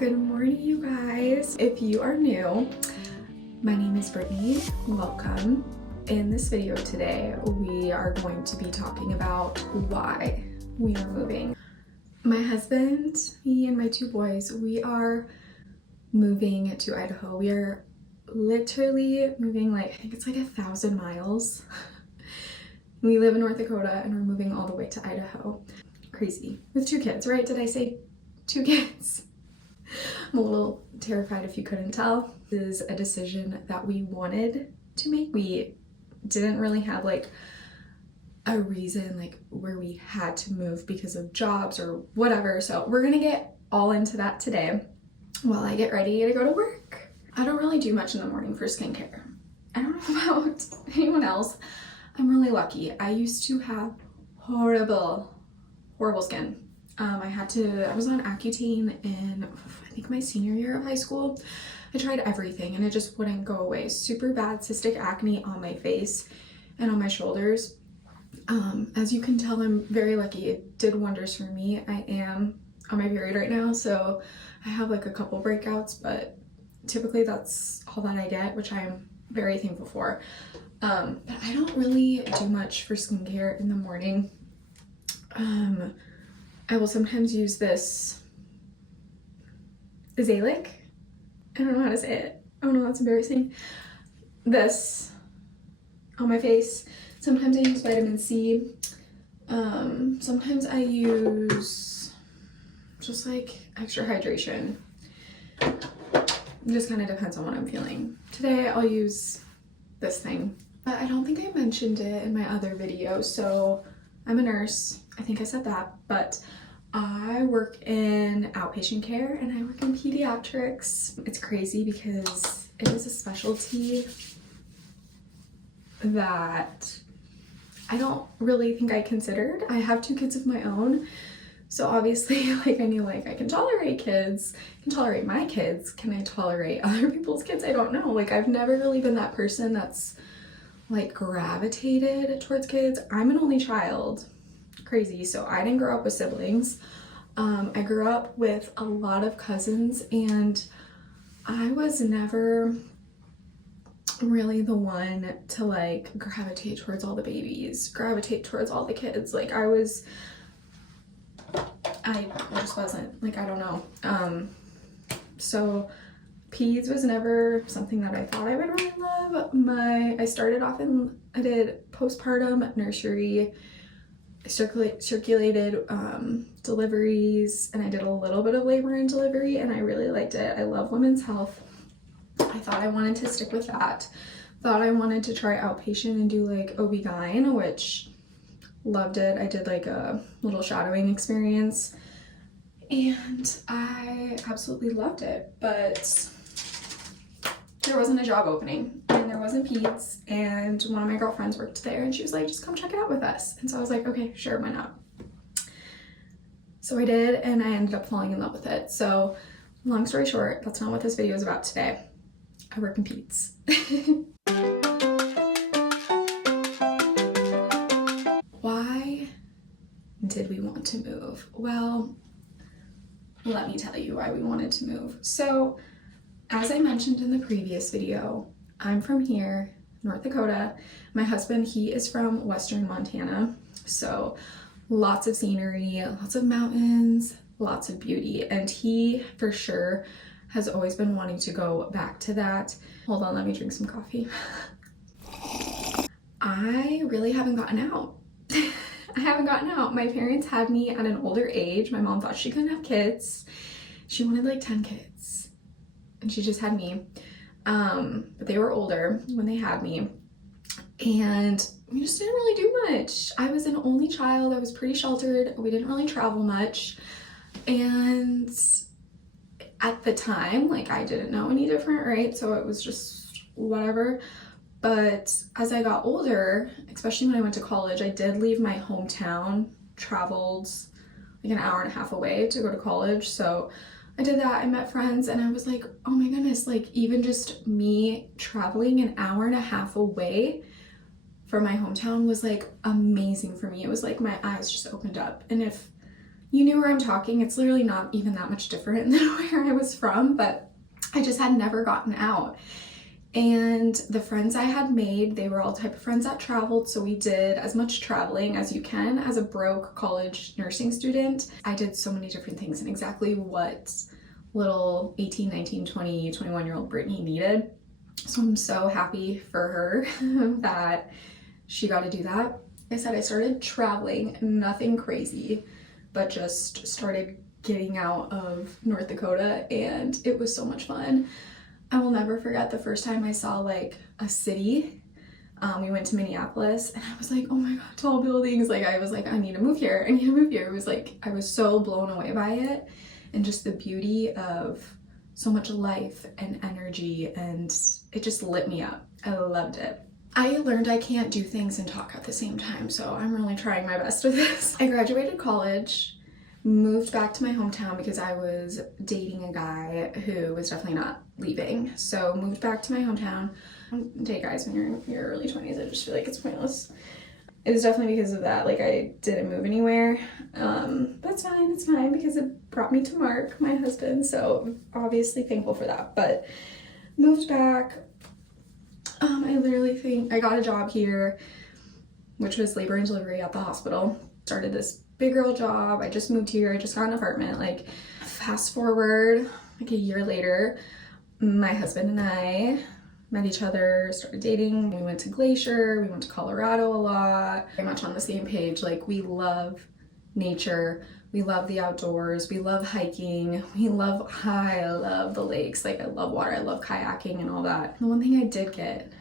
Good morning, you guys. If you are new, my name is Brittany. Welcome. In this video today, we are going to be talking about why we are moving. My husband, me, and my two boys, we are moving to Idaho. We are literally moving I think it's 1,000 miles. We live in North Dakota and we're moving all the way to Idaho. Crazy. With two kids, right? Did I say two kids? I'm a little terrified if you couldn't tell. This is a decision that we wanted to make. We didn't really have a reason where we had to move because of jobs or whatever. So we're gonna get all into that today while I get ready to go to work. I don't really do much in the morning for skincare. I don't know about anyone else. I'm really lucky. I used to have horrible skin. I was on Accutane in, I think, my senior year of high school. I tried everything and it just wouldn't go away. Super bad cystic acne on my face and on my shoulders. As you can tell, I'm very lucky. It did wonders for me. I am on my period right now, so I have a couple breakouts, but typically that's all that I get, which I am very thankful for. But I don't really do much for skincare in the morning. I will sometimes use this Azalic. I don't know how to say it. Oh no, that's embarrassing. This on my face. Sometimes I use vitamin C. Sometimes I use just extra hydration. It just kind of depends on what I'm feeling. Today I'll use this thing, but I don't think I mentioned it in my other video. So I'm a nurse. I think I said that, but I work in outpatient care and I work in pediatrics. It's crazy because it is a specialty that I don't really think I considered. I have two kids of my own, so obviously I knew I can tolerate kids, I can tolerate my kids. Can I tolerate other people's kids? I don't know. I've never really been that person that's gravitated towards kids. I'm an only child. Crazy. So I didn't grow up with siblings. I grew up with a lot of cousins and I was never really the one to gravitate towards all the babies, gravitate towards all the kids. I just wasn't, I don't know. So peds was never something that I thought I would really love. I started off I did postpartum nursery. I circulated deliveries, and I did a little bit of labor and delivery, and I really liked it. I love women's health. I thought I wanted to stick with that. Thought I wanted to try outpatient and do OB-GYN, which loved it. I did a little shadowing experience and I absolutely loved it, but there wasn't a job opening and there wasn't peds, and one of my girlfriends worked there and she was like, just come check it out with us. And so I was like, okay, sure, why not? So I did, and I ended up falling in love with it. So long story short, that's not what this video is about today. I work in peds. Why did we want to move? Well, let me tell you why we wanted to move. So as I mentioned in the previous video, I'm from here, North Dakota. My husband, he is from Western Montana. So lots of scenery, lots of mountains, lots of beauty. And he, for sure, has always been wanting to go back to that. Hold on, let me drink some coffee. I really haven't gotten out. I haven't gotten out. My parents had me at an older age. My mom thought she couldn't have kids. She wanted 10 kids. And she just had me. But they were older when they had me. And we just didn't really do much. I was an only child. I was pretty sheltered. We didn't really travel much. And at the time, I didn't know any different, right? So it was just whatever. But as I got older, especially when I went to college, I did leave my hometown, traveled an hour and a half away to go to college. So I did that. I met friends and I was like, oh my goodness, even just me traveling an hour and a half away from my hometown was amazing for me. It was my eyes just opened up. And if you knew where I'm talking. It's literally not even that much different than where I was from, but I just had never gotten out. And the friends I had made, they were all type of friends that traveled, so we did as much traveling as you can as a broke college nursing student. I did so many different things and exactly what little 18, 19, 20, 21-year-old Brittany needed. So I'm so happy for her that she got to do that. Like I said, I started traveling, nothing crazy, but just started getting out of North Dakota, and it was so much fun. I will never forget the first time I saw like a city. We went to Minneapolis and I was like, oh my God, tall buildings. Like I was like, I need to move here. I need to move here. It was like, I was so blown away by it and just the beauty of so much life and energy, and it just lit me up. I loved it. I learned I can't do things and talk at the same time, so I'm really trying my best with this. I graduated college, moved back to my hometown because I was dating a guy who was definitely not leaving. So moved back to my hometown. Don't date guys when you're in your early 20s. I just feel like it's pointless. It was definitely because of that. Like I didn't move anywhere. But it's fine because it brought me to Mark, my husband. So obviously thankful for that. But moved back. I literally think I got a job here, which was labor and delivery at the hospital. Started this big girl job. I just moved here. I just got an apartment. Like fast forward like a year later, my husband and I met each other, started dating. We went to Glacier. We went to Colorado a lot. Very much on the same page. Like we love nature. We love the outdoors. We love hiking. I love the lakes. Like I love water. I love kayaking and all that. The one thing I did get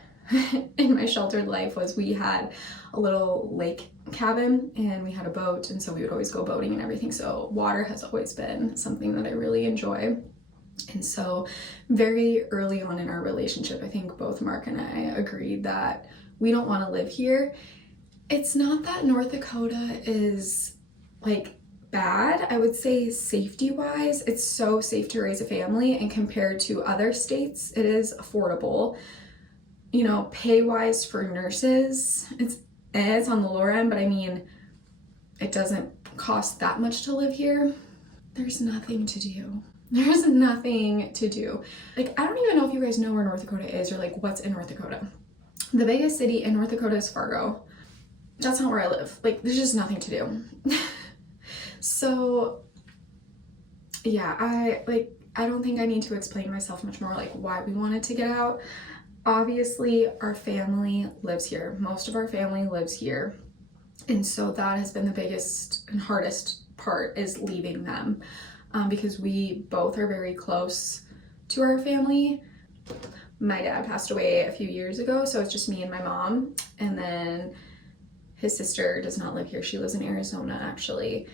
in my sheltered life was we had a little lake cabin and we had a boat, and so we would always go boating and everything. So water has always been something that I really enjoy. And so very early on in our relationship, I think both Mark and I agreed that we don't want to live here. It's not that North Dakota is like bad. I would say safety wise, it's so safe to raise a family, and compared to other states, it is affordable. You know, pay wise for nurses, it's on the lower end, but I mean, it doesn't cost that much to live here. There's nothing to do. There's nothing to do. Like, I don't even know if you guys know where North Dakota is or like what's in North Dakota. The biggest city in North Dakota is Fargo. That's not where I live. Like, there's just nothing to do. So yeah, I don't think I need to explain myself much more, like why we wanted to get out. Obviously, our family lives here. Most of our family lives here. And so that has been the biggest and hardest part, is leaving them, because we both are very close to our family. My dad passed away a few years ago, so it's just me and my mom. And then his sister does not live here. She lives in Arizona, actually.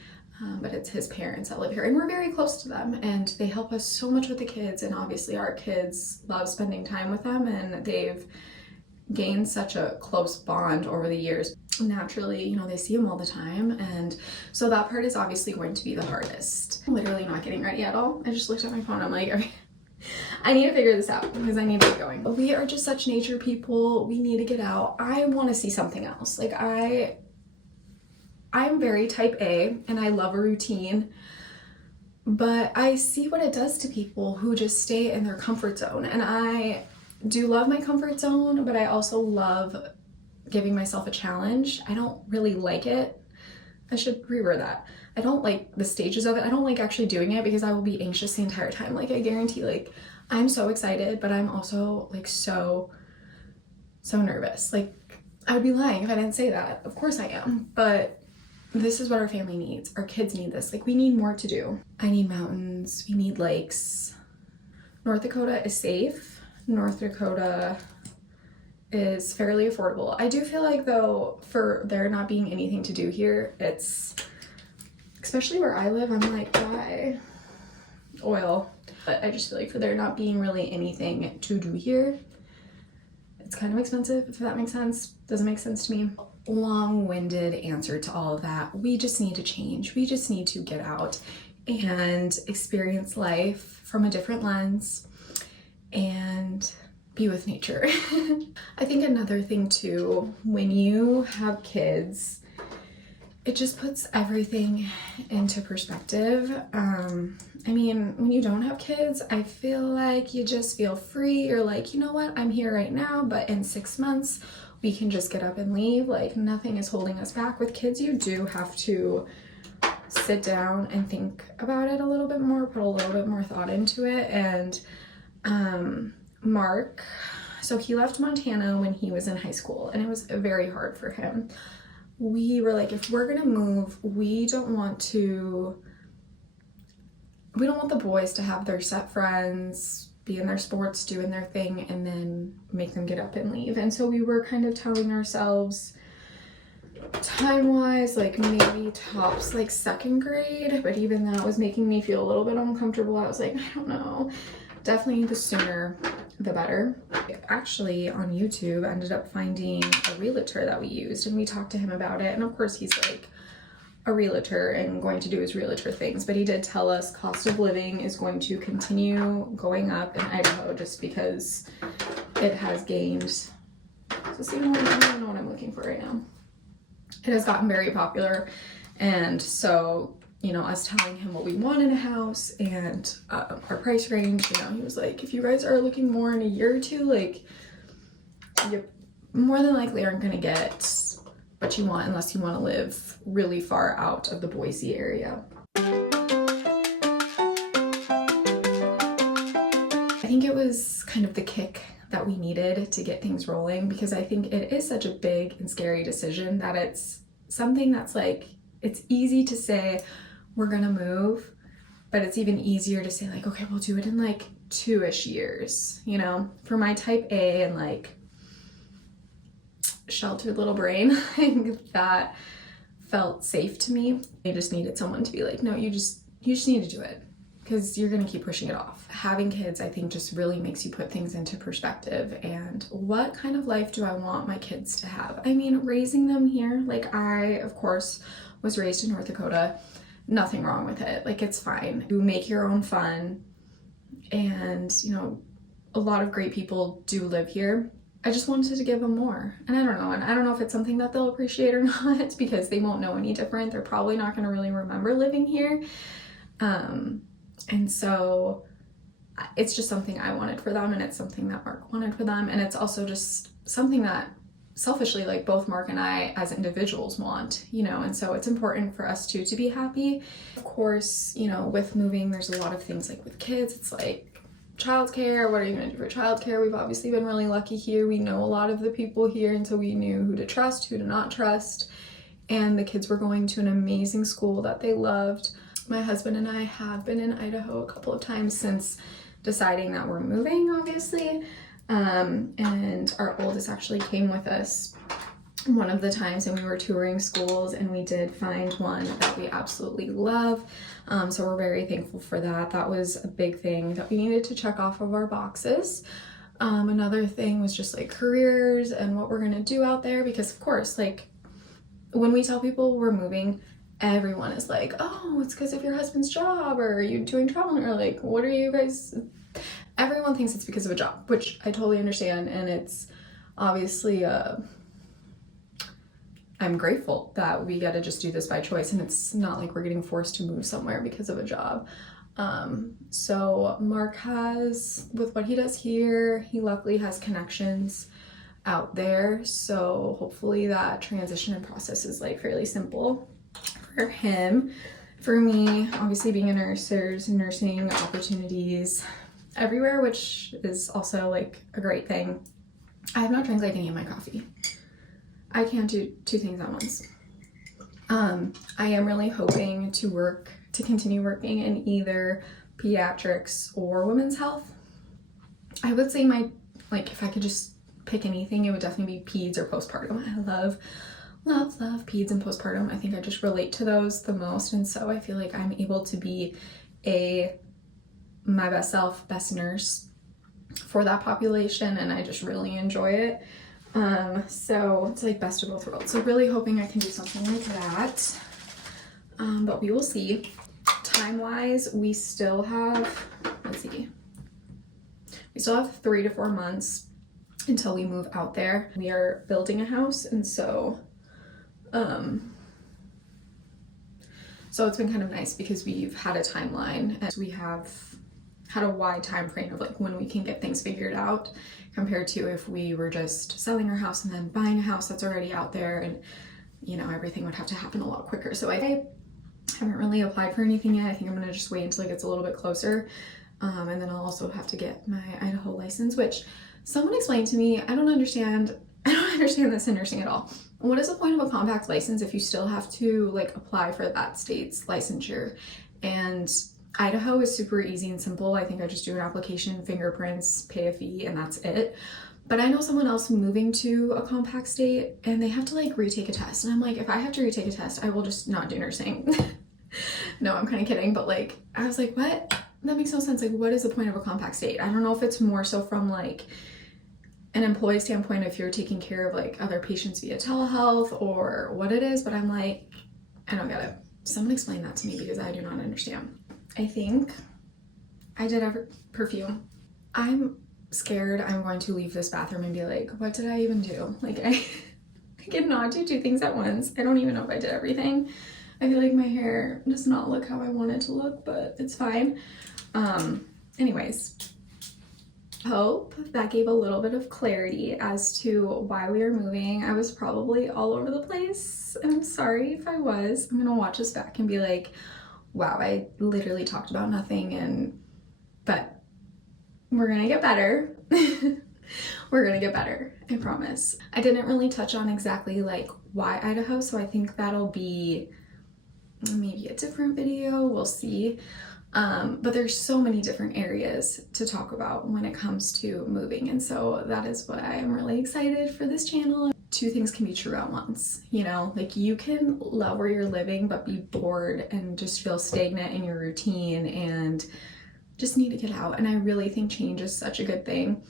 But it's his parents that live here, and we're very close to them, and they help us so much with the kids, and obviously our kids love spending time with them, and they've gained such a close bond over the years. Naturally, you know, they see them all the time, and so that part is obviously going to be the hardest. I'm literally not getting ready at all. I just looked at my phone. I'm like, okay, I need to figure this out because I need to get going. But we are just such nature people. We need to get out. I want to see something else. Like I'm very type A and I love a routine, but I see what it does to people who just stay in their comfort zone. And I do love my comfort zone, but I also love giving myself a challenge. I don't really like it. I should reword that. I don't like the stages of it. I don't like actually doing it because I will be anxious the entire time. Like I guarantee, like I'm so excited, but I'm also like so nervous. Like I would be lying if I didn't say that. Of course I am, but this is what our family needs. Our kids need this. Like we need more to do. I need mountains. We need lakes. North Dakota is safe. North Dakota is fairly affordable. I do feel like though, for there not being anything to do here, it's, especially where I live, I'm like, why? Oil. But I just feel like for there not being really anything to do here, it's kind of expensive, if that makes sense. Doesn't make sense to me. Long-winded answer to all of that. We just need to change. We just need to get out and experience life from a different lens and be with nature. I think another thing too, when you have kids, it just puts everything into perspective. I mean, when you don't have kids, I feel like you just feel free. You're like, you know what, I'm here right now, but in 6 months, we can just get up and leave. Like, nothing is holding us back. With kids, you do have to sit down and think about it a little bit more, put a little bit more thought into it. And Mark, so he left Montana when he was in high school, and it was very hard for him. We were like, if we're gonna move, we don't want the boys to have their set friends, be in their sports, doing their thing, and then make them get up and leave. And so we were kind of telling ourselves, time-wise, like maybe tops like 2nd grade, but even that was making me feel a little bit uncomfortable. I was like, I don't know. Definitely the sooner the better. Actually, on YouTube, I ended up finding a realtor that we used, and we talked to him about it. And of course, he's like a realtor and going to do his realtor things, but he did tell us cost of living is going to continue going up in Idaho just because it has gained. So see, I don't know what I'm looking for right now. It has gotten very popular, and so, you know, us telling him what we want in a house and our price range, you know, he was like, if you guys are looking more in a year or two, like, you more than likely aren't gonna get what you want unless you want to live really far out of the Boise area. I think it was kind of the kick that we needed to get things rolling, because I think it is such a big and scary decision that it's something that's like, it's easy to say we're gonna move, but it's even easier to say like, okay, we'll do it in like 2-ish years, you know? For my type A and like sheltered little brain, I think that felt safe to me. I just needed someone to be like, no, you just need to do it, because you're gonna keep pushing it off. Having kids, I think, just really makes you put things into perspective. And what kind of life do I want my kids to have? I mean, raising them here, like I, of course, was raised in North Dakota. Nothing wrong with it. Like, it's fine. You make your own fun. And, you know, a lot of great people do live here. I just wanted to give them more. And I don't know. And I don't know if it's something that they'll appreciate or not, because they won't know any different. They're probably not going to really remember living here. And so it's just something I wanted for them, and it's something that Mark wanted for them. And it's also just something that selfishly, like, both Mark and I as individuals want, you know, and so it's important for us too to be happy. Of course, you know, with moving, there's a lot of things, like with kids, it's like childcare. What are you going to do for childcare? We've obviously been really lucky here. We know a lot of the people here, and so we knew who to trust, who to not trust. And the kids were going to an amazing school that they loved. My husband and I have been in Idaho a couple of times since deciding that we're moving, obviously. And our oldest actually came with us one of the times, and we were touring schools, and we did find one that we absolutely love. So we're very thankful for that. That was a big thing that we needed to check off of our boxes. Another thing was just like careers and what we're gonna do out there, because of course, like, when we tell people we're moving, everyone is like, oh, it's because of your husband's job, or are you doing traveling, or like, what are you guys? Everyone thinks it's because of a job, which I totally understand, and it's obviously I'm grateful that we get to just do this by choice, and it's not like we're getting forced to move somewhere because of a job. So Mark has, with what he does here, he luckily has connections out there, so hopefully that transition and process is like fairly simple for him. For me, obviously being a nurse, there's nursing opportunities everywhere, which is also like a great thing. I have not drank like any of my coffee. I can't do 2 things at once. I am really hoping to continue working in either pediatrics or women's health. I would say if I could just pick anything, it would definitely be peds or postpartum. I love peds and postpartum. I think I just relate to those the most, and so I feel like I'm able to be my best self, best nurse for that population, and I just really enjoy it. So it's like best of both worlds. So really hoping I can do something like that. But we will see. Time-wise, we still have, we still have 3 to 4 months until we move out there. We are building a house, and so So it's been kind of nice because we've had a timeline and we have had a wide time frame of like when we can get things figured out compared to if we were just selling our house and then buying a house that's already out there, and you know, everything would have to happen a lot quicker. So I haven't really applied for anything yet. I think I'm gonna just wait until it gets a little bit closer. And then I'll also have to get my Idaho license, which someone explained to me. I don't understand this in nursing at all. What is the point of a compact license if you still have to like apply for that state's licensure? And Idaho is super easy and simple. I think I just do an application, fingerprints, pay a fee, and that's it. But I know someone else moving to a compact state and they have to like retake a test. And I'm like, if I have to retake a test, I will just not do nursing. No, I'm kind of kidding. But like, I was like, what? That makes no sense. Like, what is the point of a compact state? I don't know if it's more so from like an employee standpoint, if you're taking care of like other patients via telehealth or what it is, but I'm like, I don't get it. Someone explain that to me because I do not understand. I think I did have perfume. I'm scared I'm going to leave this bathroom and be like, what did I even do? Like I cannot do two things at once. I don't even know if I did everything. I feel like my hair does not look how I want it to look, but it's fine. Anyways, hope that gave a little bit of clarity as to why we are moving. I was probably all over the place, and I'm sorry if I was. I'm gonna watch this back and be like, wow, I literally talked about nothing, but we're gonna get better. We're gonna get better, I promise. I didn't really touch on exactly like why Idaho, so I think that'll be maybe a different video, we'll see. But there's so many different areas to talk about when it comes to moving, and so that is why I'm really excited for this channel. Two things can be true at once, you know, like you can love where you're living but be bored and just feel stagnant in your routine and just need to get out. And I really think change is such a good thing.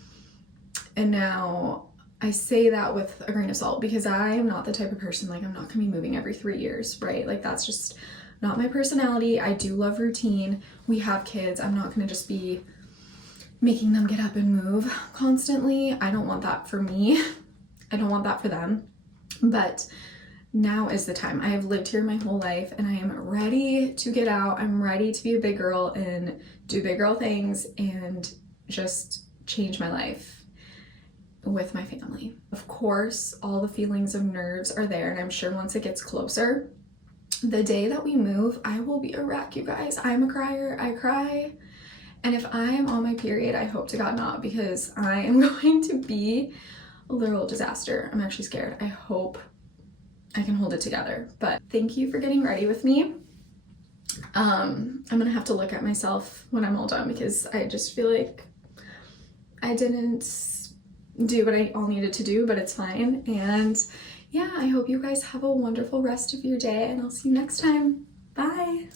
And now I say that with a grain of salt because I am not the type of person, like I'm not gonna be moving every 3 years, right? Like that's just not my personality. I do love routine. We have kids. I'm not gonna just be making them get up and move constantly. I don't want that for me. I don't want that for them. But now is the time. I have lived here my whole life and I am ready to get out. I'm ready to be a big girl and do big girl things and just change my life with my family. Of course, all the feelings of nerves are there, and I'm sure once it gets closer, the day that we move, I will be a wreck, you guys. I'm a crier. I cry. And if I am on my period, I hope to God not, because I am going to be a literal disaster. I'm actually scared. I hope I can hold it together. But thank you for getting ready with me. I'm gonna have to look at myself when I'm all done because I just feel like I didn't do what I all needed to do, but it's fine. And yeah, I hope you guys have a wonderful rest of your day, and I'll see you next time. Bye.